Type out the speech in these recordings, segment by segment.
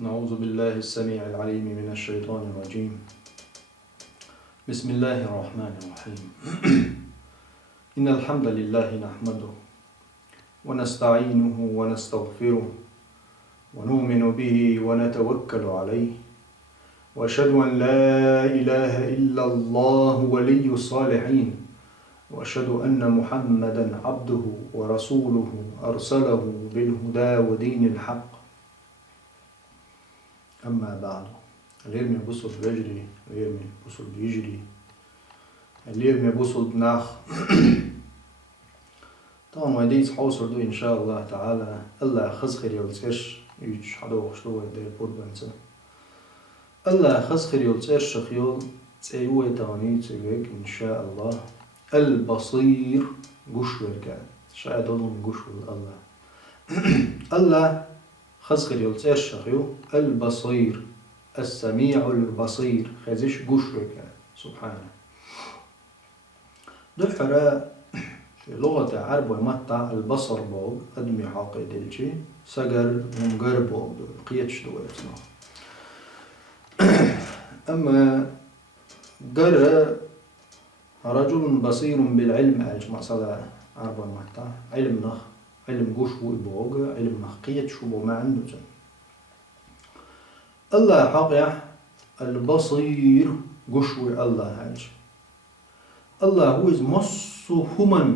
نعوذ بالله السميع العليم من الشيطان الرجيم. بسم الله الرحمن الرحيم. إن الحمد لله نحمده ونستعينه ونستغفره ونؤمن به ونتوكل عليه، وأشهد أن لا إله إلا الله ولي الصالحين، وأشهد أن محمدا عبده ورسوله أرسله بالهدى ودين الحق. أما بعد، اللي يرمي بوصل بيجري، اللي يرمي بوصل بيجري، اللي يرمي بوصل بناخ. طبعا وديت حوصل دو إن شاء الله تعالى الله خزخر يلتش يج حدو خشتو دير بوربانسا الله خزخر يلتش خيول تسيوه تاني تسيوك إن شاء الله البصير قش وركان شاء دولهم قش الله الله خزخر يلتش خيول البصير السميع البصير خزش قش وركان سبحانه. دو حراء في لغة العرب ومتع البصر بوغ أدمي حاقي دلشي سجر منقر بوغ قيتش دويتنا. أما قرأ رجل بصير بالعلم ألج مقصد عرب ومتع علم نخ علم قشو بوغ علم نخ قيتش بوغ ما عنده زن. الله حقيح البصير قشو الله ألج الله هو مصو همن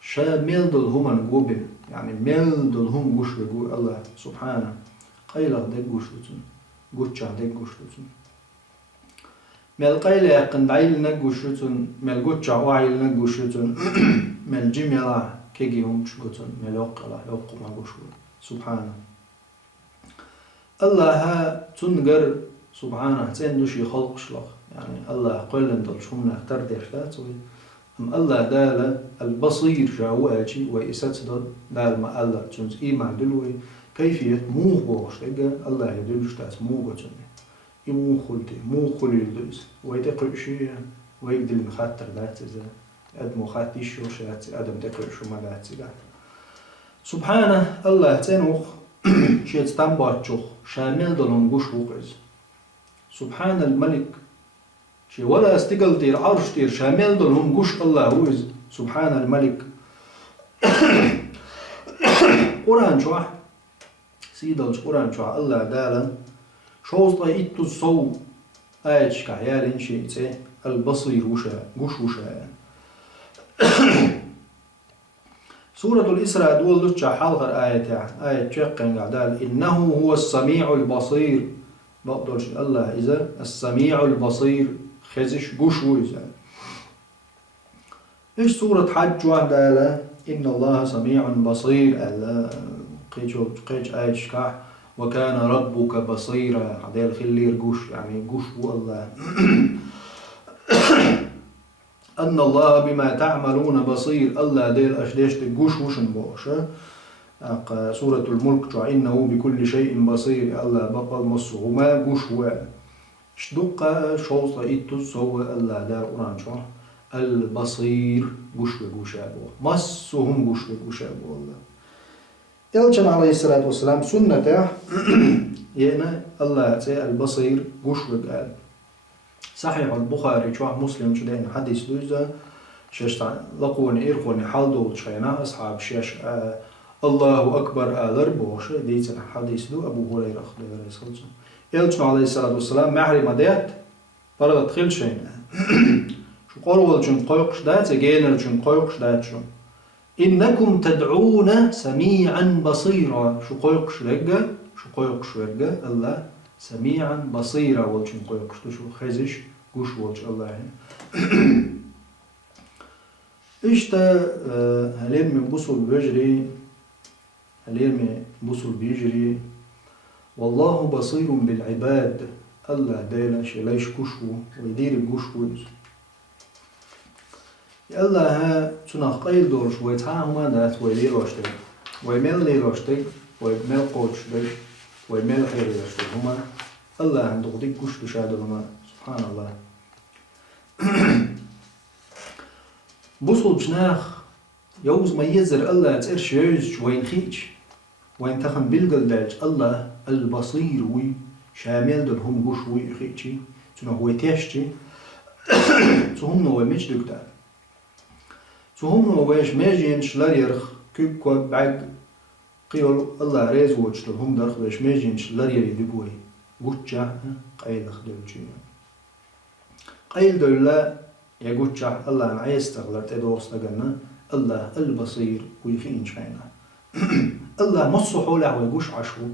شامل دل همن قوبن يعني مل دل هم قش بقول الله سبحانه قيل دق قشلتن قتش دق قشلتن مل قيل يقن عيل نق قشلتن مل قتش وعيل نق قشلتن مل جميلة كيجي هم شقتن مل يقلا يق ما قشل سبحانه. الله ها تنقر سبحانه تندوشي خلق شلق يعني الله قل دل شمنا اختار ديرتات أم الله دال البصير جاواتي وإسات دال ما الله تنز إيمان دلوي كيفية موغ بوشتاقة الله يدلوش تاس موغ تنه يموغ خلتي موغ خلي يدلس ويتقرأ شيئا ويقدل مخاطر دات إذا أدمو خاتي شو شاتي أدم تقرأ شو ما داتي دات سبحانه. الله تنوخ شيء تنباتشوخ شامل دلون قش وقز سبحان الملك شي ولا استقل تير عرش تير شامل دلهم قش الله هو سبحان الملك. قرآن شوح سيدل قرآن شوح الله دالا شوز طيئت الصو آيش كعيال شيء البصير وشا قش وشا. سورة الإسراء دول لتشا حلقة آية شقن قعدال إنه هو السميع البصير بقدرش الله إذا السميع البصير خزش قش ويزا. إيش سورة حج وعدالة إن الله سميع بصير ألا قيج آية شكاح وكان ربك بصيرا عدال خلير قش يعني قش الله. أن الله بما تعملون بصير الله ديل أشديش تقش وشن بوشة. سورة الملك إنه بكل شيء بصير الله بقل مصه ما قش شدق شوصة إتوس هو الله دار قرآن شو البصير قش أبوه مصهم قش أبوه الله. يلجن عليه الصلاة والسلام سنة يعني الله تي البصير قش قال صحيح البخاري شو مسلم شدين حديث دوزة ششت لقوني إرقوني حالدو شينا أصحاب شاش الله أكبر ألربوش ديتنا حديث دو أبو هريرة خلي رسول يلجن عليه الصلاة والسلام محرم ديت فرد تخيل شيء شو قالوا لجن قيقش دات جينا لجن قيقش دات شو إنكم تدعون سميعا بصيرا شو قيقش لقى شو قيقش لقى الله سميعا بصيرا ولجن قيقش شو خزش قش ولج الله إيش تا هلين من بصل بيجري هلين من بصل بيجري والله بصير بالعباد الله دايلا شليش كشو ويدير الكشو الله ها تناخ قيل دورش ويتعاهما دات ويلي روشتك ويميل لي روشتك ويميل قوشتك ويميل خير روشتك هما الله عنده قديك كشو شادو هما سبحان الله. بصل بشناخ يوز ما يزر الله ترش يوز وين خيج وين تخن بلقل دالج الله البصير وي شامل دل هم قوش وي خيتشي تنو هو تيشتي تهم نو مش دكتور تهم نو ويش ماجينش لا يرخ كيب كوب بعد قيل الله ريز وجت هم درخ ويش ماجينش لا يدقوي قوتشا قيل خدلجي قيل دولا يا قوتشا الله معيس تغلط ادوس لقنا الله البصير ويخين شينا الله مصو حوله ويقوش عشو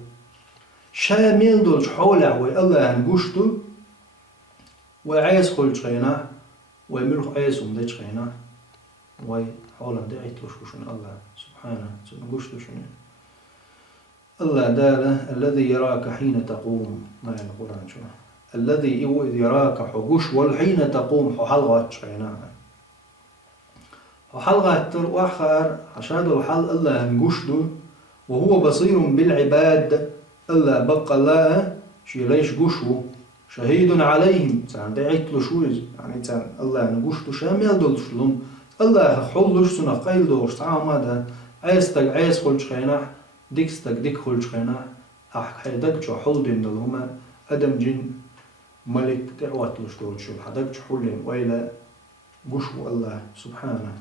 شامل دولش حوله وي الله هنقوشتو وعايز خلج خينا ويملخ عايز ومدج خينا وي حوله دعيت وشوشن الله سبحانه نقوشتو شنو الله داله الذي يراك حين تقوم ما القرآن شو الذي إذ يراك حقوش والحين تقوم حلغة خينا وحلقة وآخر عشان الحل الله هنقوشتو وهو بصير بالعباد الله بقى الله شي ليش قشو شهيد عليهم تان دعيت له شويز يعني تان الله نقشتو شامل دولش لهم الله حلوش سنة قيل دوش تعام هذا عيستك عيس خلش خيناح ديكستك ديك خلش خيناح حيدك شو حل دين دلهما أدم جن ملك دعوات لش دولش حدك شو حلهم وإلى قشو الله سبحانه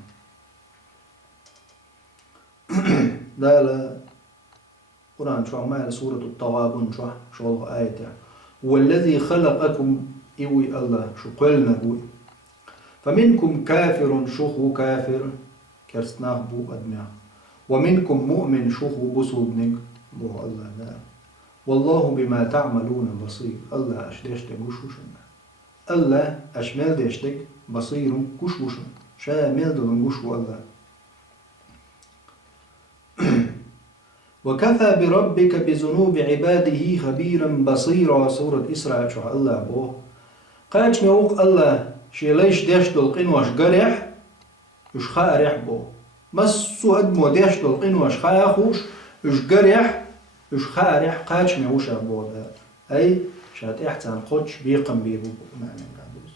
دالا قرآن شو عمال سورة التغابن شو آية هو الذي خلقكم إوي الله شو قلنا هو فمنكم كافر شو كافر كرسناه بو أدمع ومنكم مؤمن شو بصوبنك بو الله لا والله بما تعملون بصير الله أشدشتك وشوشن الله أشمال دشتك بصير كشوشن شامل دون وشو الله وكفى بربك بذنوب عباده خبيرا بصيرا سورة إسراء شو الله بو قاش ميوق الله شي ليش ديش دلقين واش قرح يش خارح بو مسو أدمو ديش دلقين واش خاخوش يش قرح يش خارح قاش ميوش أبو ده أي شات إحسان قدش بيقم بيبو معنى قادوس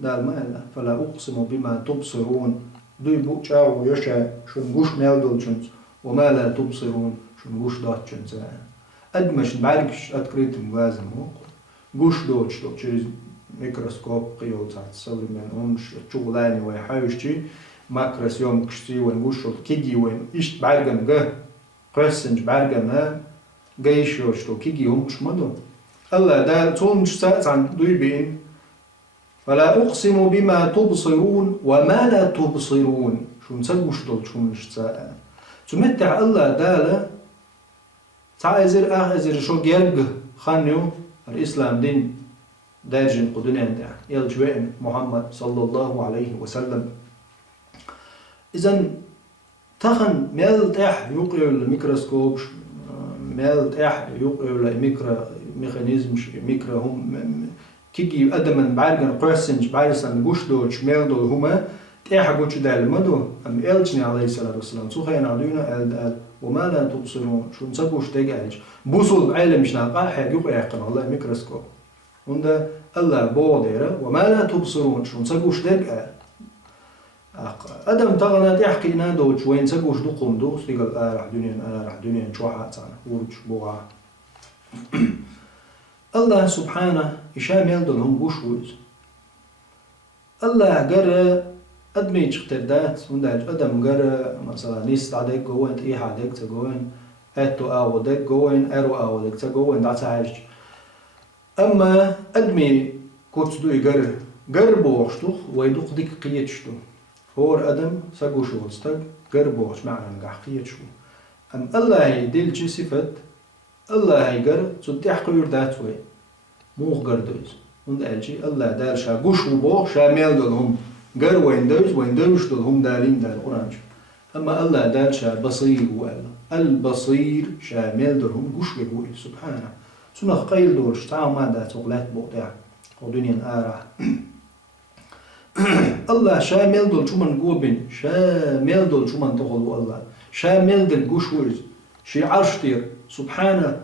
دال ما فلا أقسم بما تبصرون دوي بو تشاو يشا شنقوش ميلدول شنز وما لا تبصرون شنقوش دات شنز أدمش نبعركش أتكريت موازم قوش دوتش تشيز ميكروسكوب قيو تاعت تصوري من هونش تشغلاني ويحاوشتي ماكرس يوم كشتي ونقوش كيجي وين إيش بعرقن قه قرسنج بعرقن قيش يوشتو كيجي هم شمدو الله دال تونش ساعت عن دوي بين فلا أقسم بما تبصرون وما لا تبصرون شو نسوش دول شو نشتاء تمتع الله دالة تعزر شو جيرج خانيو الإسلام دين دارجن قدنين ده يلجوين محمد صلى الله عليه وسلم إذن تخن ميل تح يقرأ الميكروسكوب ميل تح يقرأ الميكرو ميكانيزم ميكرو هم كيجي أدمن بعرقن قرسنج بعرسن قوش دوش ميل دول هما تيحا قوش دال مدو أم إلجني عليه الصلاة والسلام سوخيان عدونا أل وما لا تبصرون شو نسبوش تيجعلش بوصل بعلم مش نلقاه يقوى يحقن الله ميكروسكوب وندا الله بوديره وما لا تبصرون شو نسبوش تيجعل أدم تغنى تحكي نادوش وين سبوش دقم دو سيقل راح دنيا شوحة تانا ورج بوعة الله سبحانه يشامل دلهم بوشوز الله قرر أدمي تقتدات ونداج أدم قرر مثلا نيست عدك جوين إيه عدك تجوين أتو أودك جوين أرو أودك تجوين دعتاج أما أدمي كوت دوي قرر بوشتو ويدق ديك قيتشتو هور أدم سجو شوستك قرر بوش معنى نجح قيتشو أم الله يدل شي صفة الله هيقر تدي حقير داتوي موغ قردوز وندالجي الله دار شا قوش وبو شامل دلهم قر وين دوش دلهم دالين دال قرانج أما الله دار شا بصير وقال البصير شامل دلهم قوش وبوي سبحانه سنة قيل دورش تعال ما دا تغلات بوضع ودنيا آرع الله شامل دل شو من قوبين شامل دل شو من تغلو الله شامل دل قوش ويز شي عرشتير سبحانه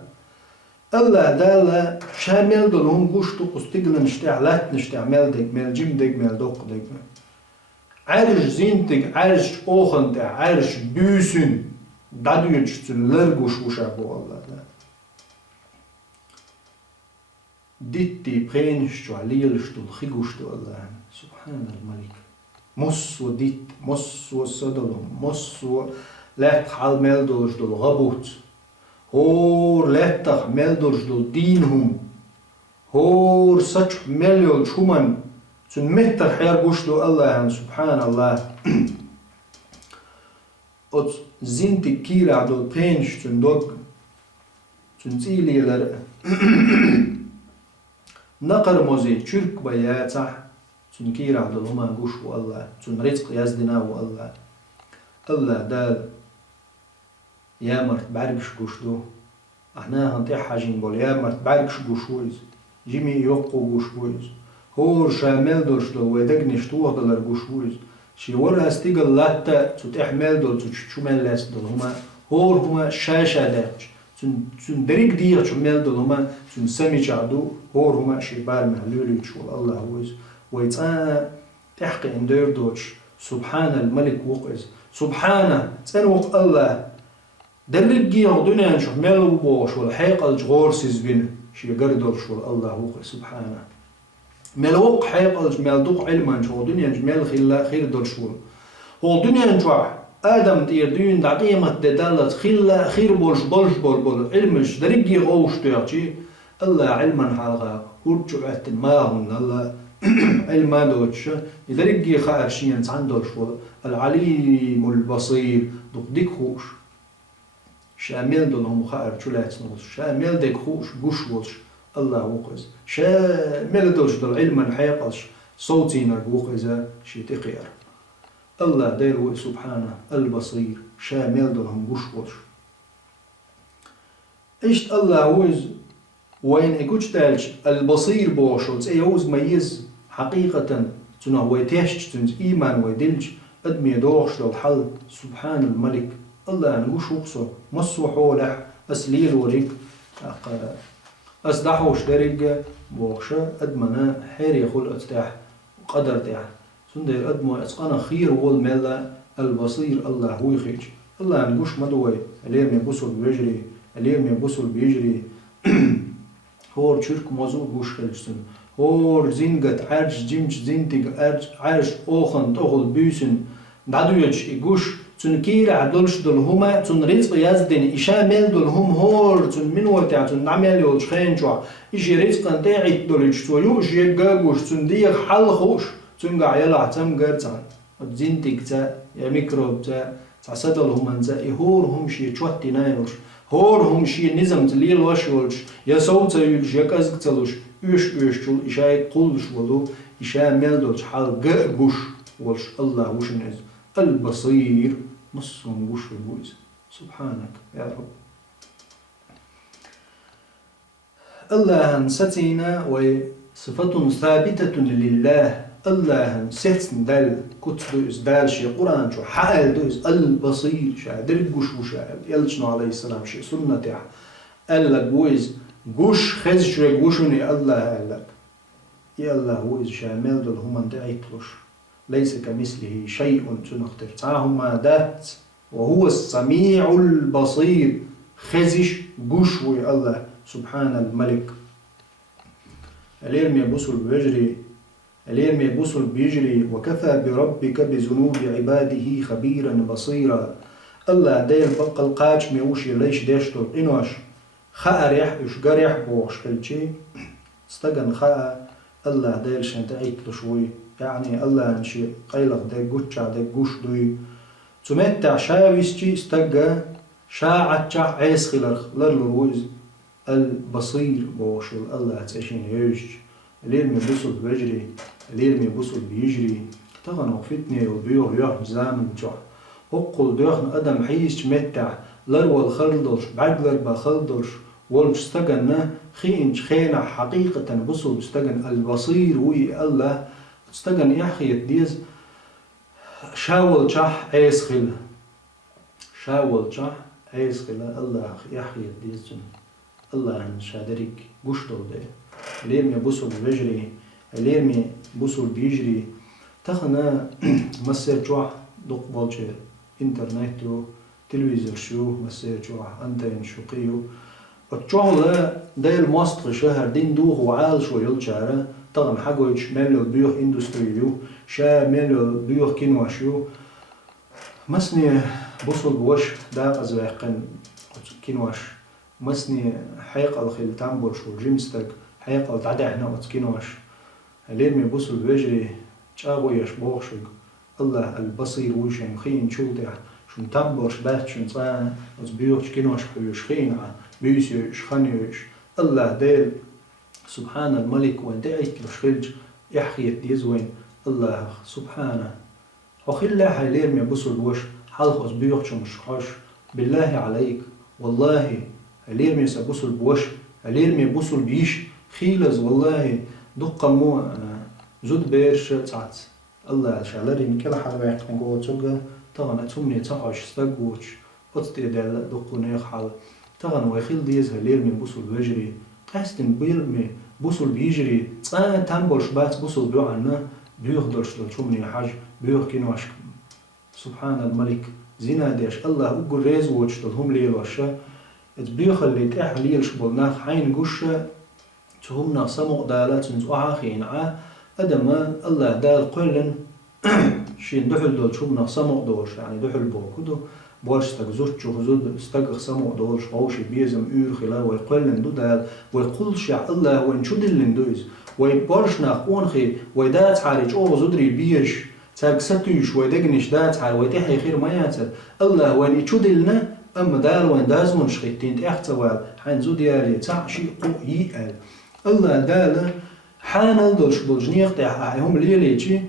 الله دالا شامل دلهم قوشتو قستقل نشتع لات نشتع ملدك مل جمدك مل دوقدك عرش زينتك عرش اوخنتك عرش بوسن دادو يجتن لرقوش وشابو الله لا ديتي بخينشتو عليلشتو الخيقوشتو الله سبحان الملك مصو ديت مصو صدلهم مصو لات حال ملدولش دول غبوت هور لاتخ ملدولش دول دينهم هور سچ مليول شومن تن متر حير بوشتو الله سبحان الله ot zinti kira dol pench tun dog tun zililer naqar mozi çürk bayata tun kira dol huma gushu Allah tun rizq yazdina wa Allah Allah dal يامرت بعرقش قشدو احنا هنطيح حاجين بول يامرت بعرقش قشويز جيمي يوقو قشويز هور شامل دوشدو ويدقنش توه دلر قشويز شي ورا استيقل لاتا تتحمل دول تشمل لاس دول هما هور هما شاشة داج تن دريق ديغ تشمل دول هما تن سمي جعدو هور هما شي بارمع لولي تشول الله هويز ويتسان تحقي اندير دوش سبحان الملك وقز سبحانه تنوق الله دريق ديغ دنيا تشمل وبوش والحيقل جغورسيز بين شي قردور شول الله وقز سبحانه ملوق حيقل ملدوق علما شو دنيا جمال خير دور شول هو دنيا نجوع آدم تير دين دعقيمة دالت خير بولش بول علمش دريقي غوش تيرتي الله علما حالغا هرجعت ماهن الله علما دوتش دريقي خارشين عندور شول العليم البصير ديك خوش شامل دولهم خائر شولات نوش شامل ديك خوش بوش وش الله وقز شا ملدوش دل علما حيقش صوتي نرقوقز شي تقير الله ديرو سبحانه البصير شا ملدلهم قشوش اشت الله ويز وين اكوش تالش البصير بوشوز اي هوز ميز حقيقة تنه ويتيشت تنز ايمان ويدلج ادمي دوغش دل حل سبحان الملك الله نقوش وقصو مصو حولح اسليل وريك أصدحوش درج بوخشة أدمنا حيري خل أتاح قدر تاح سندير أدمو أتقنا خير والملا البصير الله هو يخيج الله نقوش مدوي اليوم يبصل بيجري اليوم يبصل بيجري هور شرك موضوع قوش خلجسن هور زينجت عرش جيمش زينتيج عرش أوخن تأخذ بيسن دعدو يجش يقوش تون كير عدلش دول هما تون رزق يزدن إشامل دول هم هور تون من وقتها تون نعمل يولش خينجوا إشي رزق انتاعي دول يجتوا يوش يجاقوش تون ديق حل خوش تون قاع يلع تم قرزان زينتك تا يا ميكروب تا سدل هم انزا هور هم شي تشوتي نايلش هور هم شي نظام تليل وشولش يا صوت يولش يا كازك تلوش يوش تول إشاي قولش ولو إشامل دولش حل قاقوش ولش الله وش نز البصير نصهم وش البويز سبحانك يا رب الله ستينا وصفة ثابتة لله الله ستن دل كتب دال شي قرآن شو حال دوز البصير شا درقوش وشا يلشنا عليه السلام شي سنة ألا بويز قوش خز شو قوشني الله ألك يا الله ويز شامل دل هم انت عيطلوش ليس كمثله شيء تنختر تعاهما ذات وهو السميع البصير خزش قشوي الله سبحان الملك اليرم يبصل بيجري اليرم يبصل بيجري وكفى بربك بذنوب عباده خبيرا بصيرا الله دير بقى القاج ميوشي ليش ديشتو إنوش خاء ريح إش قريح بوغش خلشي استقن خاء الله دير شنتعيت لشوي يعني الله انشي قيلق ده قوتشا ده قوش دوي تمتع شاويسجي استقى شاعتشا عيسخي لرلوز البصير بوشل الله تشين يوش اليرمي بصل بيجري اليرمي بصل بيجري تغنو فتنة وبيوه يوح زامن جوح وقل دوخن أدم حيش متع لرول خلدرش بعقلر بخلدرش والش استقنا خينش خينا حقيقة بصل استقن البصير وي الله استقن يحيط ديز شاول شح عيسخل شاول شح عيسخل الله يحيط ديز جن الله عن شادريك قشطو ده اليرمي بوصل بيجري اليرمي بوصل بيجري تخنا مسير جوح دوق بولشير انترنتو تلفزيون شو مسير شو أنتين شو قيو الشغل ده المصدر شهر دين دوه وعال شو يلشاره طبعا حاجوش ملو بيوخ إندستريو شا ملو بيوخ كينواشيو مسني بوصل بوش دا أزواقن كينواش مسني حيق الخيل تامبول شو جيمستك حيق التعدي هنا وتكينواش لين بوصل بوجري تشاغو يشبوخشك الله البصير وشين خين شو ده شو تامبول شبات شو صان بيوخ كينواش بيوش خين بيوش خانيوش الله ديل سبحان الملك وين دعيت لشخلج يحكي ديزوين الله سبحانه وخلا حيلير مي بوصل بوش حلقة بيوخش مش خش بالله عليك والله لير مي سبوصل بوش لير مي بوصل بيش خيلز والله دقة مو زود بيرش تعت الله شالرين كلا حربا يقنقو تسوغا طبعا اتومني تسعش استقوش اتتي دال دقوني حال طبعا ويخيل ديزها لير مي بوصل بيجري قاستن بير مي بوصل بيجري تامبول شبات بوصل بيو عنا بيخدرش للشومني حاج بيوخ كينواش سبحان الملك زينا ديش الله أقول ريز وجتلهم ليل وشا بيوخ اللي تأح ليل شبولناخ حين قشة تهمنا سمق دالات من زوحا خينعا أدما الله دال قلن شين دحل دول شومنا سمق دولش يعني دحل بوكدو بولش استقزوش زود استقخ سمق دولش غوشي بيزم خلا ويقلن دو دال ويقولش الله وين شو دلن دويز ويبورش ناقونخي ويدات عارج أو زدري بيش تاك ستوش ويدقنش دات عار ويتحي خير ما ياتر الله وين يشودلنا أما دال وين دازمون شخيتين تأحتوال حين زود يالي تعشي يقال الله دال حان الدلش بلجنيق تأحهم ليليتي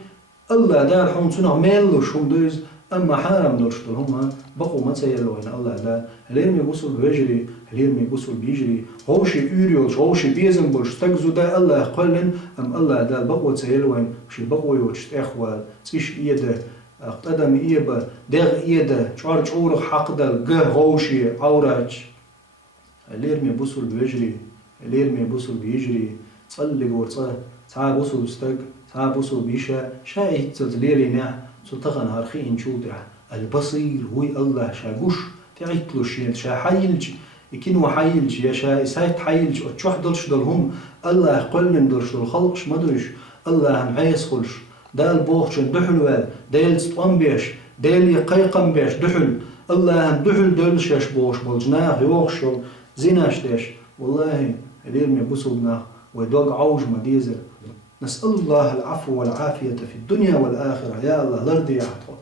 الله دال حون سنه ميلوش هم دوز أما حارم دلش هم بقوا ما تسيلوين الله دال هلير ميبوصل بيجري هلير ميبوصل بيجري هوشي يوريوش هوشي بيزن بلش تقزو دا الله قلن أم الله دال بقوا تسيلوين وشي بقوا يوش تأخوال تيش إيده قدم إيبا دغ إيده شعر شعور حق دال قه هوشي عوراج هلير ميبوصل بيجري هلير ميبوصل بيجري تصلق ورصه تعا بوصل بستق تعا بوصل بيشا شاهد تزليري نع سلطغن هارخين شودع البصير هو الله شاقوش تعيتلوش شا حيلج يكينو حيلج يا شا إسايت حيلج وتشوح دلش دلهم الله قلن دلش دل خلقش مدرش الله معيس خلش دال بوخش دحل وال دال سطوان بيش دال يقيقم بيش دحل الله دحل دلش يشبوش بلجناخ يوخشل زيناش ديش والله الير ميبوصلنا ويدوق عوج مديزر نسأل الله العفو والعافية في الدنيا والآخرة يا الله لردي يعطو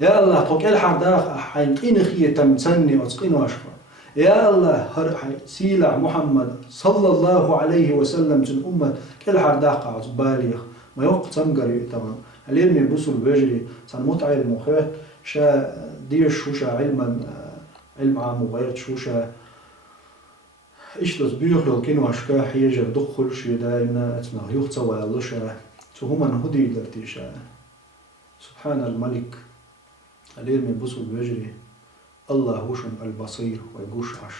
يا الله توك الحر داخ حين خيه تمسني وتقين واشفى يا الله هر سيلع محمد صلى الله عليه وسلم تن أمة الحر داخ عزباليخ ما يوقت سمقري تمام الير ميبوصل بيجري سنموت علم وخير شا ديش شوشا علم عام وغير شوشا إيش das Bücher كانوا أشكال حيجر دخل شيء دائما أتنا يختصوا على لشة تهما نهدي لرتيشة سبحان الملك الليل من بصل بيجري الله وشن البصير ويقوش عش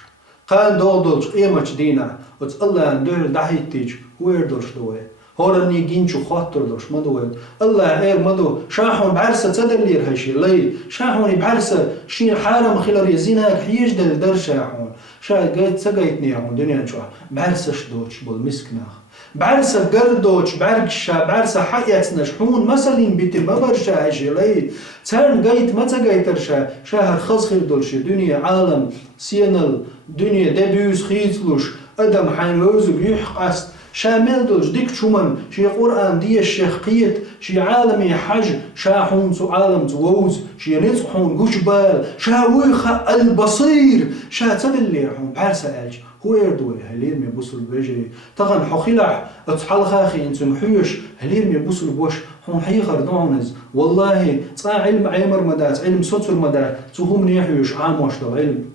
قال دولش قيمة دينا وتس الله ندير دحيتيج ويردلش دوي هورني جينشو خاطر دلش ما دوي الله غير ما دو شاحون بعرسة تدلير هالشي لي شاحون بعرسة شين حارم خلال يزينها حيج دل درشاحون شا قايت سقيتني عمو دنيا نشوح بعرسش دوش بالمسكناخ بعرسة قردوش بعرقشا بعرسة حياتنا شحون مسلين بيتي ما برشا هاشي لي تان قايت ما تقايترشا شهر خزخير دولش دنيا عالم سينال دنيا دبيوس خيتلوش أدم حين وزق يحقست شامل دولش ديك شومن شي قرآن دي الشيخ قيت شي عالمي حج شاحون سو عالم تووز شي نصحون قشبال شاويخ البصير شا تدلي حون بعرسة ألج هو يردوي هلير ميبوصل بيجري طغن حخيلح اتحال خاخي انتم حيوش هلير ميبوصل بوش حون حيخر دونز والله تصا علم عيمر مدات علم سوتر مدات تهم نيحيوش عاموش دو علم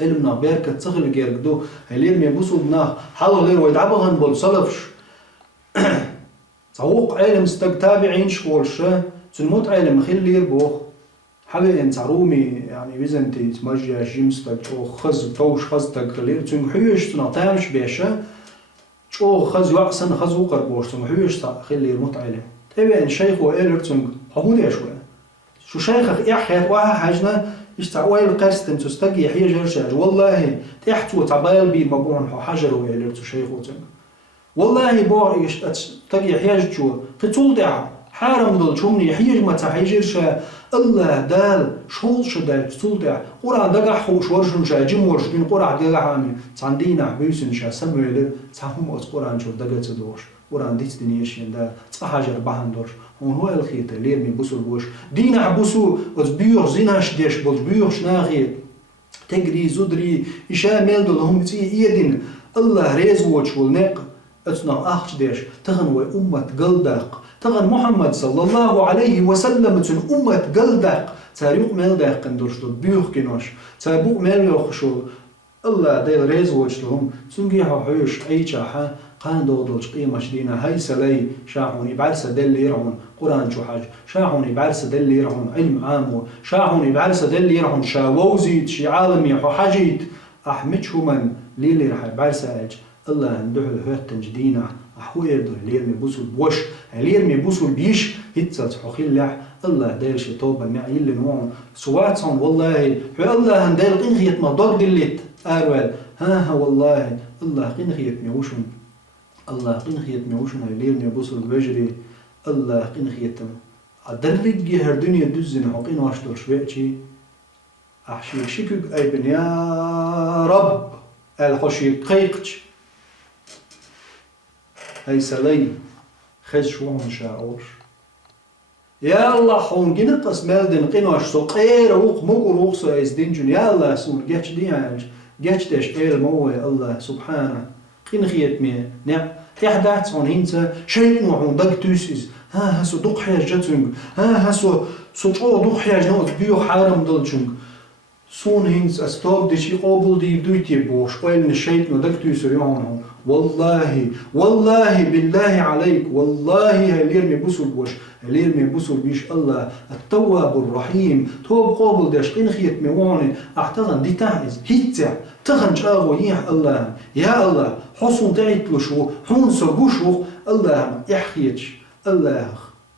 علمنا بيركة تغل جيرقدو هلير ميبوصل بناه حالو غير ويدعبغن بولصلفش تعوق علم استقتابعين شغولشة تنموت علم خيل لير بوخ حبي انت رومي يعني بيزنتي تمجي جيمستك او خز توش خز تقلير تنحيش تنطامش بيشا او خز يعصن خز وقر بوش تنحيش خيل لير موت علم تبي ان شيخ وإيلر تنق حمود يشوى شو شيخك إحيات واحد حاجنا يستعوي القرستن تستجي حيا جرشاج والله تحتو تعبال بي مبون حجر ويلر شيخ وتن والله بوع تجي حياج شو قتول دع حرام دول شومني حياج ما تحيجر شا الله دال شول شدال قتول دع قرع دقع خوش ورشن شا جم ورشن قرع دقع عامي تعندينا بيسن شا سمويل تعهم أس قرع شو دقع تدوش قرع ديت دنيشين دا تحجر بهندوش هون هو الخيط اللي من بوسو الوش دينا حبوسو أز بيوخ زيناش ديش بوز بيوخ ناغي تجري زدري إشاء ميلدو لهم تي إيدين الله ريز وش والنق أتنا أخش ديش تغن أمة قلدق تغن محمد صلى الله عليه وسلم تن أمة قلدق تاريخ ميلدق قندوش بيوخ كنوش تابوك ميلدق شو الله ديل ريز وش لهم تنجيها حيوش أي شاحة قان دودلش قيمة شدينا هاي سلي شاحوني بعرسة دل يرعون قرآن شو حاج شاحوني بعرسة دل يرعون علم عامو شاحوني بعرسة دل يرعون شاووزيت شي عالمي حو حاجيت أحمد شو من ليلي رح بعرسة أج الله ندعو الهوت تنجدينا أحوير دو ليرمي بوسو البوش ليرمي بوسو البيش هتسات حخيلح الله دايل شي طوبة نعيل نوعون سواتهم والله الله هندايل قنخيت مضاق دلت أروال ها والله الله قنخيت ميوشون الله قنخيت ميوشون ليرمي بوسو البجري الله قنخيتم أدرج هر دنيا دزن حقين واشتور شويتشي أحشي شكك أيبن يا رب الخشي قيقش هاي سلي خز شو شاعور يا الله حون جنقص مالدن قناش سقير وق مقر وق سايز دينجن يا الله سون جاتش ديانج جاتش تش موي الله سبحانه قنخيت مي نعم تحدات صون هنت شيء نوعون دق توسيز ها هسو دق حياج جاتونج ها هسو سوچو دق حياج نوت بيو حرام دلچونج سون هنت استوب دي شي قابل دي دويتي بوش قيل نشيت نو دق توسو يعون والله بالله عليك والله هليرمي بوسول بوش هليرمي بوسول بيش الله التواب الرحيم توب قابل داش قنخيت ميواني احتغن دي تعز هيتع تغن شاغو يح الله يا الله حصن تعيتلو شو حون سوغو شو الله يحخيتش الله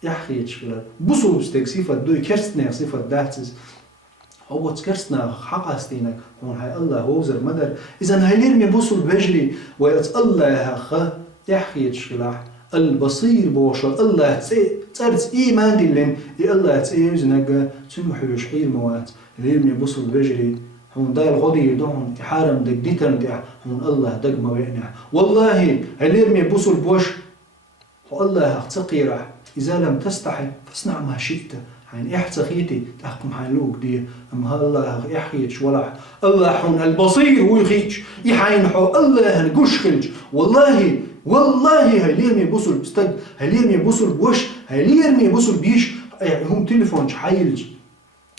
يحخيتش بوسول بستيك صفة دوي كرستنير صفة داتز هو تكرسنا حق استينك هون هاي الله ووزر مدر إذا هيليرمي بوصل بجري ويت الله خ يحكي تشلاح البصير بوشل الله تارت إيمان دلين الله تيزنك تنحوش حي الموات هيليرمي بوصل بجري هون دايل غدي يدعون حارم دك ديتن دع هون الله دق ما وينع والله هيليرمي بوصل بوش هو الله تقيرح إذا لم تستحي فاصنع ما شئت حين احتخيتي تحكم حين دي أما الله يحيج ولا الله حون البصير ويخيج يحين حو الله القش خلج والله هليرمي بوصل بستج هليرمي بوصل بوش هليرمي بوصل بيش هم تليفون حيلج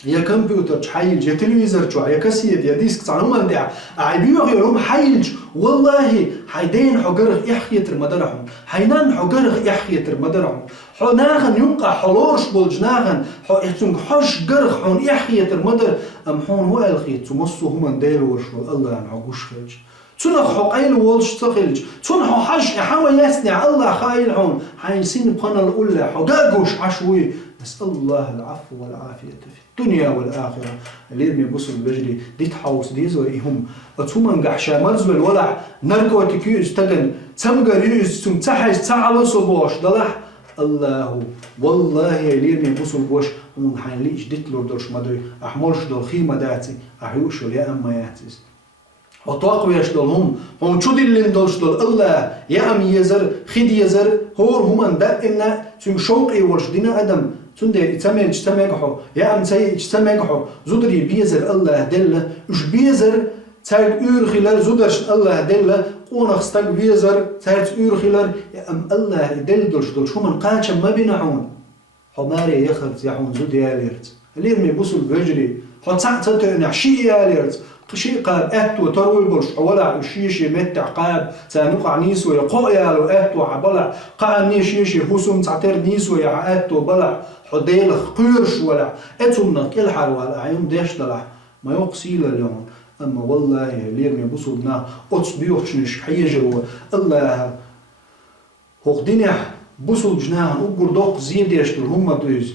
يا كمبيوتر حيلج يا تلفزيون يا كاسيت يا ديسك تعلم هم دع عيبيو غيرهم حيلج والله حيدين حجرخ يحيتر مدرهم حينان حجرخ يحيتر مدرهم حناخن ينقع حلورش بولجناخن حيتون حش جرخ حون يحيتر مدر أم حون هو الخيط تمسو هم ديل ورش الله عن عقوش خلج تنخ حقيل والش تخلج تنحو حش يحاول يسنع الله خايل حون حينسين بقنا الأولى حقاقوش عشوي نسأل الله العفو والعافية في الدنيا والآخرة اللي يرمي بصل بجري دي تحاوس دي زويهم أتومن قحشا مرزو الولع نركوتيكيوز تدن تمقريوز تمتحيز تعالوس بوش دلح الله والله اللي يرمي بصل بوش ومن حين ليش ديتلور درش مدري أحمرش دول خيمة داتي أحيوشو يا أما ياتيز وطاقويش دولهم هم شو دي اللي ندولش دول الله يا أم يزر خيد يزر هور هم دائما تم شوقي ورش دينا أدم تندي اجتماعه يا أم تي اجتماعه زودري بيزر الله دل إيش بيزر تايت خلال زودرش الله دل قونخ ستاق بيزر تايت خلال يا أم الله دل دولش هم قاتش ما بينعون حماري يخلط يحون زود ياليرت اللي يرمي بوصل بجري حتى تنع شيء ياليرت شيء قاب أهتو تروي برش ولا الشيشة متع قاب سانوقع نيسو يقوى يالو أهتو عبلع قاع نيشيشة هسوم تعتر نيسو يا أهتو بلع حديل قيرش ولا أتومنا كل حر ولا عيوم ديش دلع ما يقصيل اليوم أما والله ليرمي بصلنا أتصبيوحشنش حيجروا الله هو دينح بصل جناهن وقردوق زين ديشتر هم تويز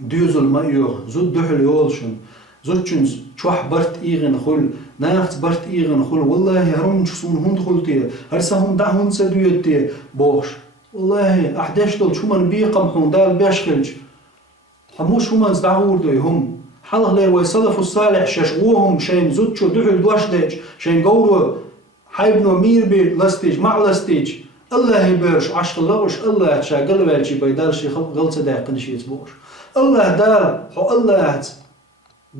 دوزل ما يوغ زود دحل يولشن زوتشنز شوح برت إيغن خل ناخت برت إيغن خل والله هرون شسون هند خلتي هرسهم دعهن سدويتي بوش والله أحداش دول شو من بيقم حون دال بيشخلج حموش هم زدعور دوي هم حلق لي ويصلف الصالح ششغوهم شين زوتشو دحل دوشدج شين قورو حيبنو مير بي لستيج مع لستيج الله يبرش عشق اللغش الله تشاقل بالشي بيدالشي غلطة داقن شي يتبوش الله دار حو الله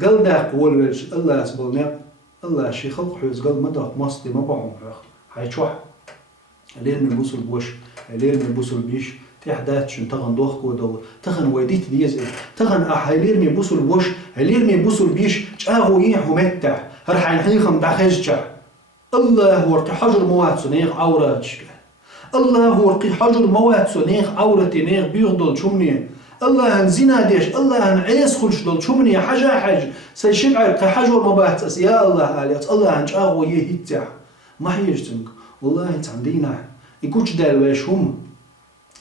قل داق والوش الله سبلنا الله شي خلق حوز قل مداق مصدي ما بعهم حي شوح لير من بوصل بوش لير من بوصل بيش تحدات شن تغن دوخ كودو تغن ويديت ديز تغن لير من بوصل بوش لير من بوصل بيش تشاغو يحو متع هرحين حيخم داخيجتع الله هو رقي حجر موات سنيغ عوراتش الله هو رقي حجر موات سنيغ عورتي نيغ بيغضل شمني الله هنزينا ديش الله هنعيس خلش دول شمني حاجة حاج سيشبع رقي حجر مباحتس يا الله آليات الله هنشاغو يهيتع ما حيجتنك والله تعندينا يكوش دال ويش هم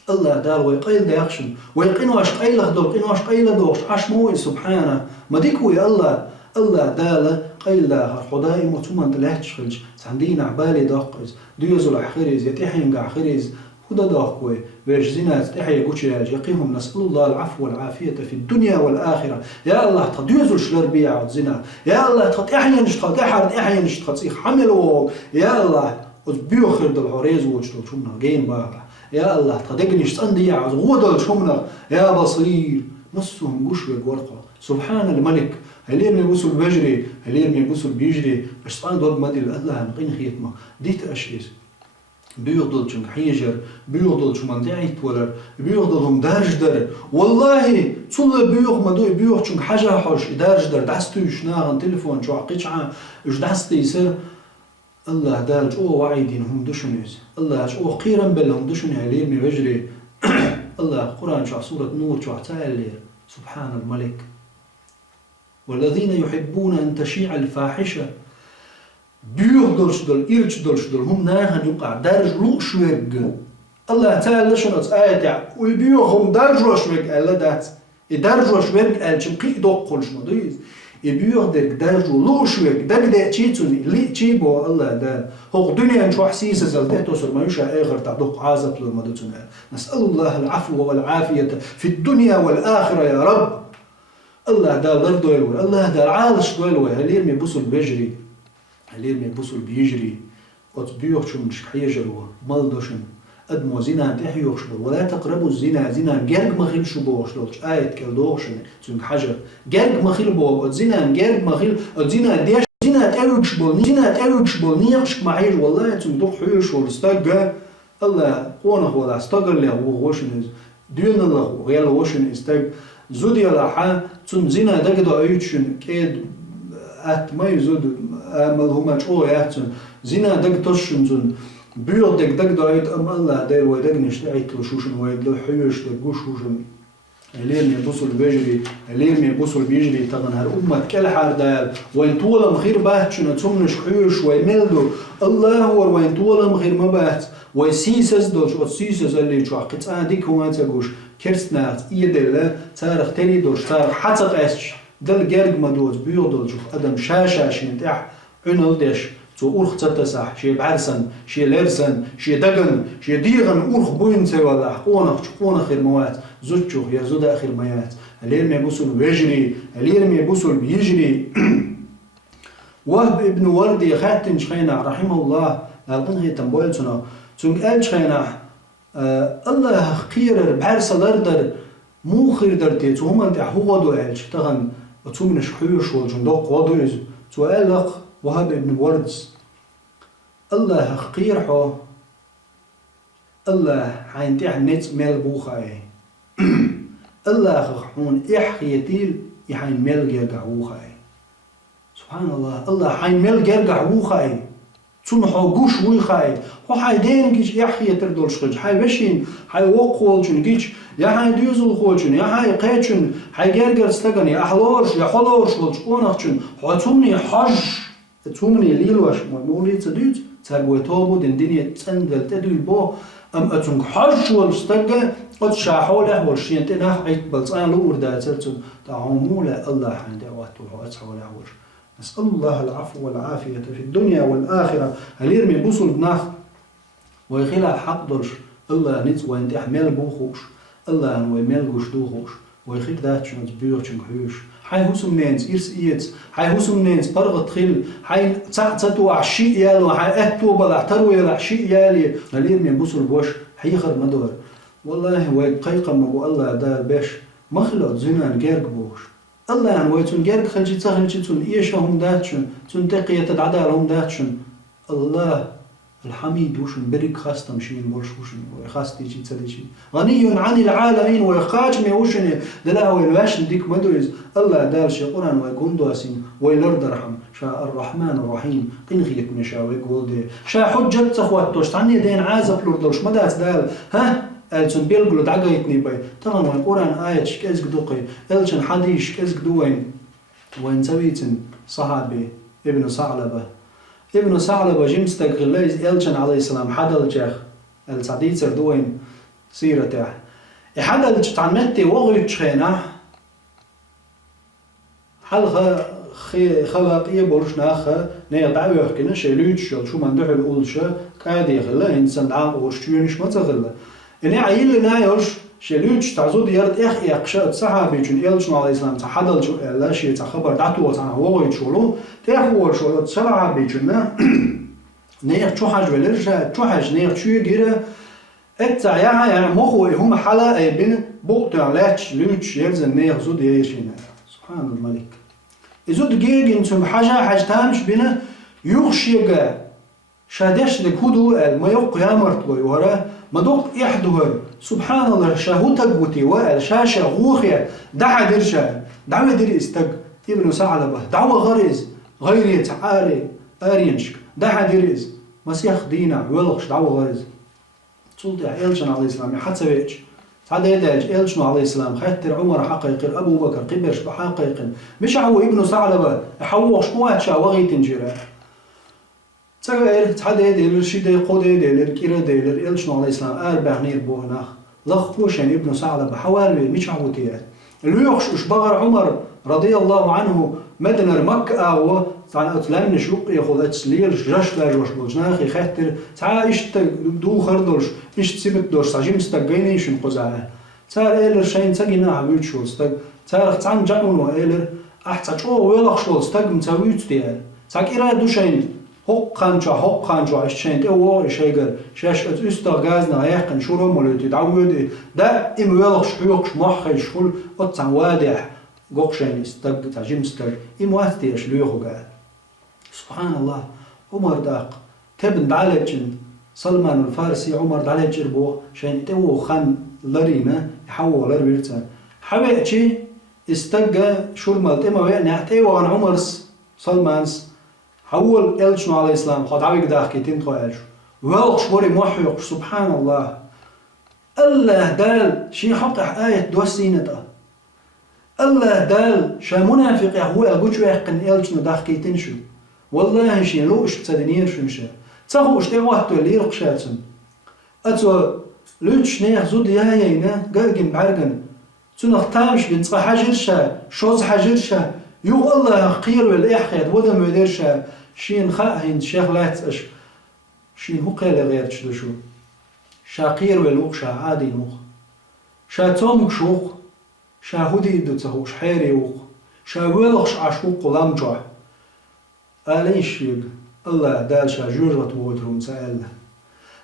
الله دار ويقيل داخشن ويقينواش قيلة دول قينواش قيلة دوش عش موي سبحانه ما ديكوي الله دال قيل داخر خداي متومن تلهتش خلج تعندينا عبالي داقز ديوزو الأحخريز يتيحين قاحخريز خدا داقوي ويش زينات تحيي قوشياج يقيهم نسأل الله العفو والعافية في الدنيا والآخرة يا الله تديوزو الشلربيع زنا يا الله تحيي نشتخط احيي نشتخط سيخ حملوا يا الله بيوخر دل عريز وجدل شمنا جين بابا يا الله تدقنيش تندي عز غودل شمنا يا بصير نصهم قشوة ورقة سبحان الملك هلير يبوسوا بيجري هلير يبوسوا بيجري اشتان دول مدي الله نقين خيتما ديت اشيز بيغضل شن حيجر بيغضل شو من دعيت ولر بيغضلهم دارجدر والله تصل بيوخ مدوي بيوخ شن حاجة حوش دارجدر دعستو يشناغن تليفون شو عقيتشعا اش دعستي يصير الله دالج او وعيدين هم دشنيز الله او قيرا بلهم دشني هلير بيجري الله قرآن شو سورة نور شو تعالى سبحان الملك والذين يحبون أن تشيع الفاحشة بيغدلش دل هم ناهن يقع درج لوشويق الله تعالى لشنت آية ويبيوهم درج لوشويق ألا دات درج لوشويق أل شمقي دوقلش مدويز يبيوه درج لوشويق دق تشيتوني لي تشيبو الله دا هو دنيا نشو حسيسة زلتاتو سر ما يشاء آخر تعدق عازت للمدتنا نسأل الله العفو والعافية في الدنيا والآخرة يا رب الله دا لر دويلوي الله دا عالش دويلوي هلير مي بوصل بيجري هلير مي بوصل بيجري قد بيوخشو مش حيجروا مالدوشن ادمو زنا تحيوخشو ولا تقربوا الزنا زنا جرق مخيل شو بوخشلوش آية كالدوخشن تسونك حجر جرق مخيل بو زنا جرق مخيل زنا ديش زنا تأويش بول نيخشك معيش والله تسونك دوخ حيوش والستاق الله قونه ولا استقر له وغوشن دون الله وغير وغوشن استاق زود يلاحا تون زنا دقدو ايتشن كيد ات ما يزود ملهما او ياتن زنا دقتوشن زون بيو دقدو ايت ام الله داير ويدقنش تعيت وشوشن ويدلو حيوش دقوشوشن اليرمي بوصل بيجري اليرمي بوصل بيجري تغن هالأمة كل حار دال وين طول مخير باهتشن تسمنش حيوش ويملدو الله هو وين طول مخير ما باهت ويسيسز دوش وسيسز اللي شو عقت ديك هو تقوش كرسنات يدل تارخ تاني دوش تارخ حتى قاسش دل جرج مدوز بيوضل شوف أدم شاشة شنتح عنل دش تو أرخ تتسح شي بعرسن شي لرسن شي دقن شي ديغن أرخ بوينتي ولا قونخ خير موات زوجو يا زود آخر ميات اليرمي بوصل بيجري اليرمي بوصل بيجري وهب ابن وردي خاتن شخينا رحمه الله لالقنه تنبويلتنا تنق قال شخينا الله خير بعرس دردر مو خير دردي تو هم انت هو دو قال تغن تو من شحيوش والجندوق ودوز تو قال لك وهب ابن وردز الله خير حو الله حينتح نت ميل بوخاي الله خحون إحيتيل يحين ميل جرجع وخاي سبحان الله الله حين ميل جرجع وخاي تون حوجوش وخاي هو حيدين جيش إحية تردول شخج حي بشين حي وقولشون جيش يا حي ديوزل خوشون يا حي قيتشون حي جرجر استجن يا حلورش يا حلورش والشقونخشون هو تومني حج تومني ليلوش مولي تدوت تربوي توبو دين دنيا تندل تدوي بو أم أتونك حج والستجة قد شاحوله والشين تنح عيت بلصان لور دا ترتون تعومولا الله عند واتوه أتحول أول. نسأل الله العفو والعافية في الدنيا والآخرة. هل يرمي بوصل بناخ ويخلع حق درش الله نت وين تحمل بوخوش الله نو يمل جوش دوخوش ويخير ذات شنو تبيع شنو حيوش حي هوسم نينز إرس إيت حي هوسم نينز برغت خيل حي تساتو عشي يالو حي أهتو بلا ترو يلا عشي يالي هل يرمي بوصل بوش حيخر مدور والله ويقيق مبو الله دار باش مخلط زنان جرق بوش الله يعني ويتون جرق خلجي تخلجي تون إيشهم داتشن تون تقية تدعدالهم داتشن الله الحميد وشن بريك خاصة مشين بولش وشن ويخاص تيجي تسليجي غني عن العالمين ويخاجم وشن دلا ويلواشن ديك مدويز الله دالش قرآن ويقوم دواسين ويلرد رحم شاء الرحمن الرحيم قنخيك مشا ويقول دي شا حجة تخوات توش تعني دين عازف لردوش مدات دال ها ألتون بيلقلو دعقايتني باي طبعا القرآن آية شكازك دوقي ألتون حديث شكازك دوين وين سويتن صحابي ابن ثعلبة جمستك غليز إلشن عليه السلام حدل جاخ السعديد سردوين سيرة تاح حدل تعمدتي وغيت شخينا حل خلق يبورش ناخا نيقع ويحكينا شيلوت شو من دحل أولشا كادي غلا إنسان دعاق ورشتيونيش ما تغلا إني عيل نايوش شيلوت تعزود يرد إخ يقشأت صحابي جن إلشن عليه السلام تحدل جو لا شيء تخبر دعتو وتعنا وغيت شولو تأخور شولو صحابي جن نيق تشوحج ولرجع تشوحج نيق شو يجرا اتع يعني مخو هم حلا بين بوقتع لاتش لوتش يرزن نيق زود يشينا سبحان الملك إزود جيج إنتم حاجة تامش بنا يخشيجا شادش لكودو ما يوق يامرت ويورا ما دوق يحدوه سبحان الله شاهوتك بوتي وقال شاشة غوخيا دعا درشا دعوة دير استق ابن ثعلبة دعوة غريز غيري تعالي أرينشك دعا ديريز مسيح دينا ولغش دعوة غريز تولتي إلشن عليه السلام حتى بيش هذا يدعج إلشن عليه السلام خيتر عمر حقيقر أبو بكر قبرش بحقيقر مش هو ابن ثعلبة يحوش مواتشا وغي تنجيره تساقل هذا يدعج الشيء يقود يدعج كيرا يدعج إلشن عليه السلام أربع نير بوهناخ لخوشن ابن ثعلبة حوالي مش هو تيات اللي يخش بغر عمر رضي الله عنه مدنر مكة أو تعال أتلام نشوق ياخذ أتسليل جاش لا جوش بوجناخي خاطر تعال إيش دو خردلش إيش تسيبت دورش تعجيم استجينيش نقزعه تعال إيلر شين تجينا عبيد شو استج تعال تعال جاكون وإيلر أحتاج أو ويلا شو استج متسويت ديال تعال إيرا دو شين حق خانجا إيش شين تأوه إيش هيجر شاش أتستغازنا يحقن شو رمولت يتعود ده إم ويلا شحوقش محخ شغل أتعن وادح قوقشين استج تعجيم استج إم واتي إيش ليخو قال سبحان الله عمر داق تبن دعالجن سلمان الفارسي عمر دعالج ربو شين تو خان لرينا يحول لربيرتان حبيتشي استجى شول مالت إما وين تيو عن عمر سلمانس حول إلشنو عليه السلام خد عبيك داخل تنتو إلش والش وري موحيق سبحان الله الله دال شي حقح آية دوسينتا الله دال شا منافق هو الجوجو يحقن إلشنو داخل تنشو والله شيء لو إيش تصدقنيش شنشة تأخذ إيش تأخذ تولي رقشاتن أتوا لوتش نيح زود ياينا جاكن بعرجن تنخ تامش بنتقى حجرشة شوز حجرشة يو الله خير والإحياد وده مديرشة شين خاهن شيخ لاتش شين هو قال غير تشدشو شاقير والوق شا عادي نوخ شا تومك شوق شا هودي دو تهوش حيري وق شا ولغش عشوق ولامجع أليش يق الله دال شا جورة وودرهم سأله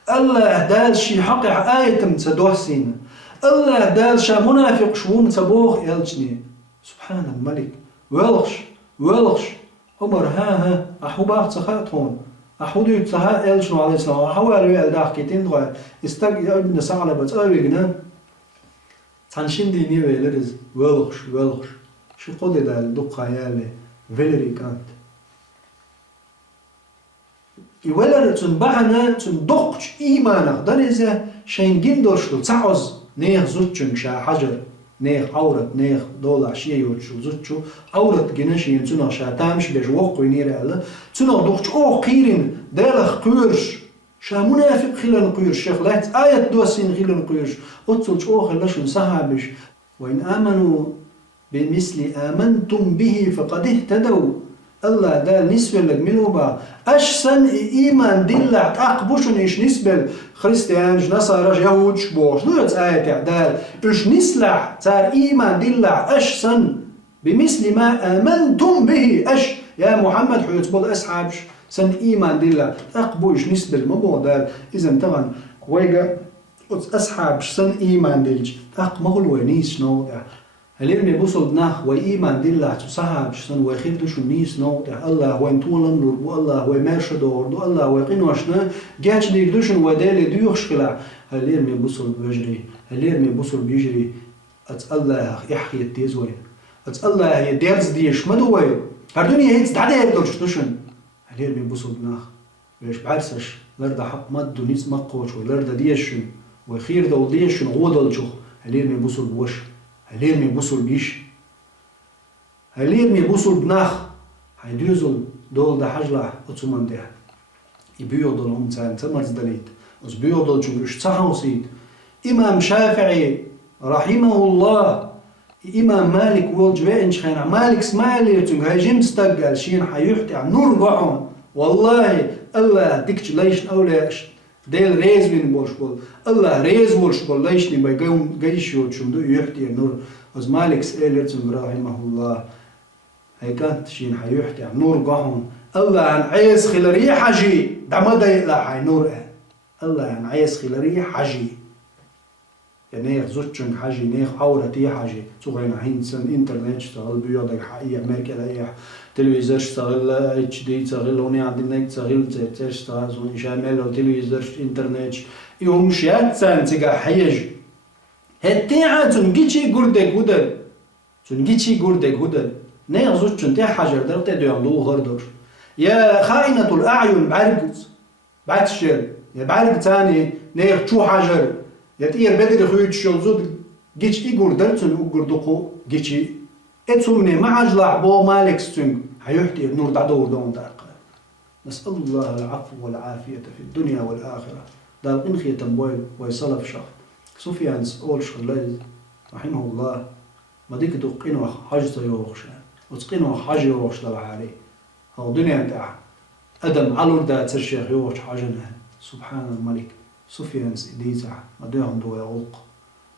الله دال شي حقق آية متدوسين الله دال شا منافق شو متبوخ يلجني سبحان الملك ولغش عمر ها أحو باق تخات هون أحو دي تخات يلجنو عليه السلام أحو أروي ألداخ كتين دغا استق ابن ثعلبة أرويقنا تنشين دي نيوه لرز ولغش شو قولي دال دقا يالي فيلري كانت يولر تنبعنا تندقش إيمانك دانيزا شين جندرشلو تعوز نيخ زوتشن شا حجر نيخ عورت نيخ دولع شيء يوتشو زوتشو عورت جناشين تنخ شا تامش بيش وقو ينير على تنخ دقش أو قيرين دالخ قيرش شا منافق خلال قيرش شيخ لات آية دوسين خلال قيرش أتصلش أوخر لشن صحابش وإن آمنوا بمثل آمنتم به فقد اهتدوا الله دال نسبة لك ملوبا أشسن إيمان دلع أقبوشن إيش نسبة خريستيانج نصارى يهود شبوش دوت آية تعدال إيش نسلع تار إيمان دلع أشسن بمثل ما آمنتم به أش يا محمد حيوت بول أصحابش سن إيمان دلع أقبوش نسبة المبودال إذا طبعا ويجا أصحابش سن إيمان دلج أقمغل ونيس نوضع هليرني بوصل نخ وإيمان دلع تصحابش سن ويخير دوش النيس نوضع الله وين طولن نور الله ومارش دور دو الله ويقينوشنا جاتش دي دوشن ودالي ديوخش خلع هليرني بوصل بيجري هليرني بوصل بيجري الله يحكي التيز وين الله هي ديرز ديش مدوي هردوني هيتس تعدي هيردوش دوشن هليرني بوصل نخ ويش بعرسش لردا حق مدو نيس مقوش ولردا ديشن وخير دول ديشن غودلجو هليرني بوصل بوش هليرمي بوصل بيش هليرمي بوصل بناخ هيدوزل دول ده حجلة أتسومان ده يبيوضل هم تان تمرز دليت وز بيوضل جمعش تصحوصيد إمام شافعي رحمه الله إمام مالك والجبائن شخينا مالك سمالي تنق هاجم استقال شين حيحتي عن نور قعون والله الله ديكش ليش أولاش ديل ريز بين بولش بول الله ريز بولش بول ليش نبي قوم قيش يوتشون دو يحتي النور وز مالك سئلت رحمه الله هي كانت شين حيحتي عن نور قهون الله عن عيس خلري حجي دعما دايلا حي نور الله عن عيس خلري حجي يعني زوجن حجي نيخ عورتي حجي صغيرنا هينسن انترنت اشتغل بيودك حقيقة امريكا لايح تلفزيون اشتغل اتش دي اشتغل هوني عندنا اشتغل اشتغل زون شامل تلفزيون انترنت يوم شات سان تيجا حيج هتيعة تنجيشي جوردك هدر تنجيشي جوردك هدر نيخ زوجن تي حجر درت يدو غردر يا خائنة الأعين بعرقت بعد الشر يا بعرق تاني نيخ شو حجر يتير بدر خويت شلزود جيش إيجور درتن أوجر دقو جيشي اتسمني ما عجلع بو مالك ستنج هيحتي النور دعدور دون داق نسأل الله العفو والعافية في الدنيا والآخرة دار إنخي تنبوي ويصلف شخ سفيان سؤول شغلي رحمه الله ما ديك دقينو حاجة يوخشان وتقينو حاجة يوخش لبعالي هو دنيا تاع أدم علور دا ترشيخ يوخش حاجة سبحان الملك سفيان سيديزع ما دوهم دو يغلق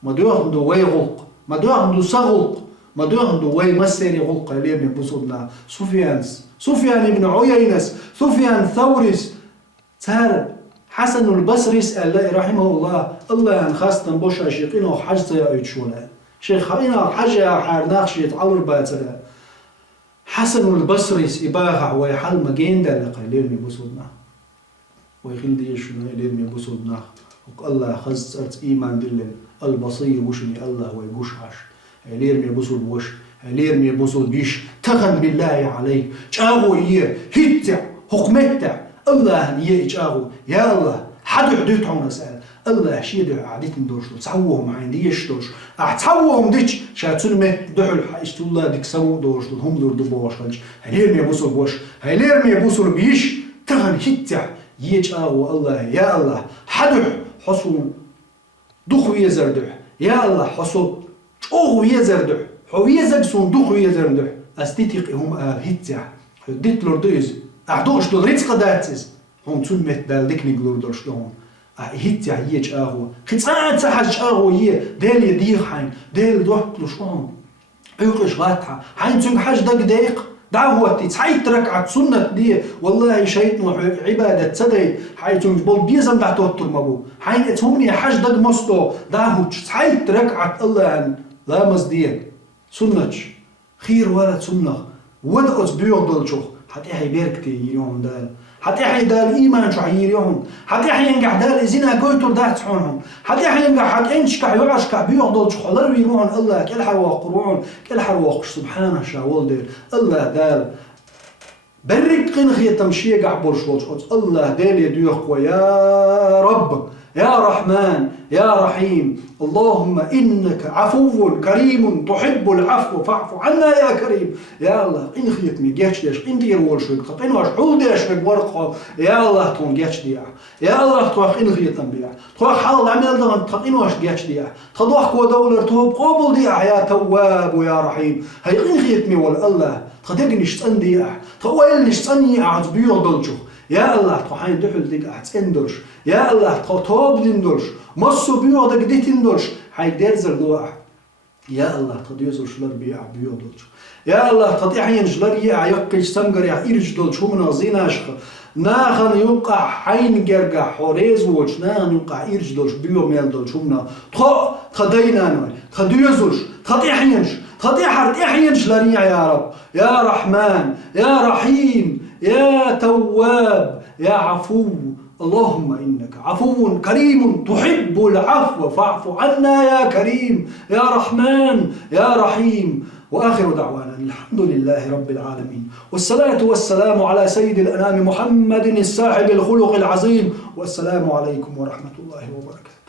ما دوهم دو ويغلق ما دوهم دو سغلق ما دوهم دو وي مسيري غلق اللي ابن بصدنا سفيان ابن عيينس سفيان ثورس تار حسن البصري سأل رحمه الله الله خاصة بوشا شيقينه حاجة يأيتشونا شيخ إنا حاجة حارناخش يتعلر باتنا حسن البصري إباغع ويحل مجين دالق اللي ابن بصدنا ويخل ديشنا اللي ابن بصدنا الله خزت إيمان دلن البصير وشني الله ويقوش عش هليرمي بوصل بوش هليرمي بوصل بيش تغن بالله عليه جاغو إيه هيتع حكمتع الله نيه جاغو يا الله حد حدوت عون سأل الله شيد عاديت ندورش تصوهم عين ديش دوش أتصوهم ديش شاتون مت دحل حاجت الله ديك سو دورش هم دور دبوش هليرمي بوصل بوش هليرمي بوصل بيش تغن هيتع يجاغو الله يا الله حد حصول دخو يزردح يا الله حصول أو يزردح هو يزرد دوخ يزردح أستيتيق هم هيتزع ديت لورديز أعدوش دولريتس قداتس هم تسمت دالدك نقدر درشلون هيتزع يج أهو ختصان تحج أهو يه دال يدير حين دال دوحت لشون عيقش غاتها حين تسمع حاج دقيق دعوتي تسعيت ركعة سنة دي والله شيطان عبادة تدعي حين تنجبل بيزم دعتو الترمبو حين اتهمني حاج دق مستو دعوت تسعيت ركعة الله لا مصدية سنتش خير ولا سنة ودقت بيوضل شوخ حتى يباركتي يريهم دال حتى دال إيمان شو يريهم حتى ينجح دال إزينا قويتور دات حونهم حتى ينجح حتى ينشكح يعشكح بيوضل شوخ الله يروحون الله كل حرواق قروعون كل حرواق سبحانه شاول دير الله دال برك قنخية تمشي قعبور شوش الله دال يدوخ ويا رب يا رحمن يا رحيم. اللهم إنك عفو كريم تحب العفو فاعف عنا يا كريم. يا الله إن خيت مي جاتش ديش إن دير والشوك تقين واش حول ديش ورقة. يا الله تون جاتش ديا. يا الله توخ إن خيت بيع توخ حال عمل دغن تقين واش جاتش ديا تضوخ ودولر توب قبل ديا يا تواب ويا رحيم. هاي إن خيت مي ولا الله تقدرنيش تصنديا تقولنيش تصني أعز بيوضلجو. يا الله تحين دحل ديك أحس إندرش. يا الله تطوب دندرش مصو بيوضك دي تندرش هاي ديرزر دواء. يا الله تديوزر شلر بيع بيوضلج. يا الله تطيحين شلر يا يقش سمجر يا إرجدل شو من زيناشخ ناخن يوقع حين جرجع حوريز وش ناخن يوقع إرجدل شو بيو ميلدل شو منا تدينا نوي تديوزرش تطيحينش تطيحين شلر يا رب. يا رحمن يا رحيم يا تواب يا عفو. اللهم إنك عفو كريم تحب العفو فاعف عنا يا كريم يا رحمن يا رحيم. وآخر دعوانا الحمد لله رب العالمين والصلاة والسلام على سيد الأنام محمد الصاحب الخلق العظيم. والسلام عليكم ورحمة الله وبركاته.